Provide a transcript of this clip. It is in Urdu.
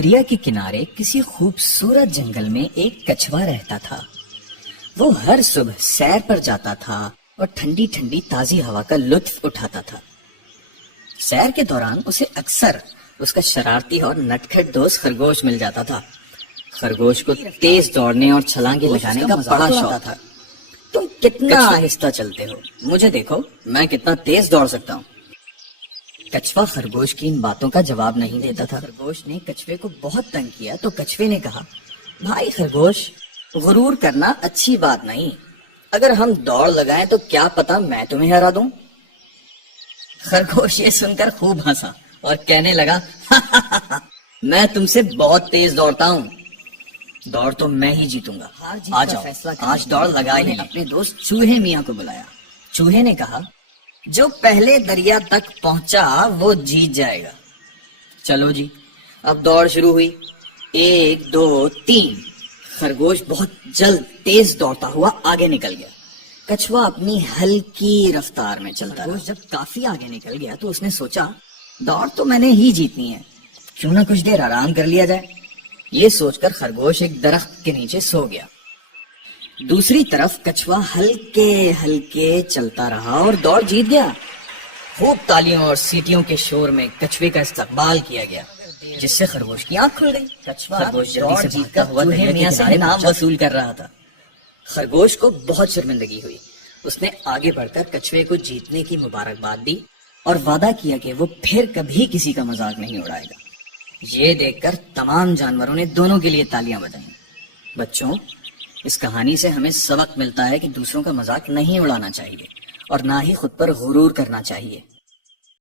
دریا کے کنارے کسی خوبصورت جنگل میں ایک کچھوا رہتا تھا. وہ ہر صبح سیر پر جاتا تھا اور ٹھنڈی ٹھنڈی تازی ہوا کا لطف اٹھاتا تھا. سیر کے دوران اسے اکثر اس کا شرارتی اور نٹکھٹ دوست خرگوش مل جاتا تھا. خرگوش کو تیز دوڑنے اور چھلانگیں لگانے کا بڑا شوق تھا. تم کتنا آہستہ چلتے ہو، مجھے دیکھو میں کتنا تیز دوڑ سکتا ہوں. کچھوا خرگوش کی ان باتوں کا جواب نہیں دیتا تھا. خرگوش نے کچھوے کو بہت تنگ کیا تو کچھوے نے کہا، بھائی خرگوش، غرور کرنا اچھی بات نہیں. اگر ہم دوڑ لگائیں تو کیا پتا میں تمہیں ہرا دوں. خرگوش یہ سن کر خوب ہنسا اور کہنے لگا، میں تم سے بہت تیز دوڑتا ہوں، دوڑ تو میں ہی جیتوں گا. آ جاؤ آج دوڑ لگائے. نے اپنے دوست چوہے میاں کو بلایا. چوہے نے کہا، جو پہلے دریا تک پہنچا وہ جیت جائے گا. چلو جی، اب دوڑ شروع ہوئی. 1 2 3. خرگوش بہت جلد تیز دوڑتا ہوا آگے نکل گیا. کچھوا اپنی ہلکی رفتار میں چلتا رہا. جب کافی آگے نکل گیا تو اس نے سوچا، دوڑ تو میں نے ہی جیتنی ہے، کیوں نہ کچھ دیر آرام کر لیا جائے. یہ سوچ کر خرگوش ایک درخت کے نیچے سو گیا. دوسری طرف کچھوا ہلکے ہلکے چلتا رہا اور دوڑ جیت گیا. خوب تالیوں اور سیٹیوں کے شور میں کچھوے کا استقبال کیا گیا، جس سے خرگوش کی آنکھ کھل گئی. خرگوش جلدی سے جیت کر چوہے میاں سے انعام وصول کر رہا تھا. خرگوش کو بہت شرمندگی ہوئی. اس نے آگے بڑھ کر کچھوے کو جیتنے کی مبارکباد دی اور وعدہ کیا کہ وہ پھر کبھی کسی کا مذاق نہیں اڑائے گا. یہ دیکھ کر تمام جانوروں نے دونوں کے لیے تالیاں بجائیں. بچوں، اس کہانی سے ہمیں سبق ملتا ہے کہ دوسروں کا مذاق نہیں اڑانا چاہیے اور نہ ہی خود پر غرور کرنا چاہیے.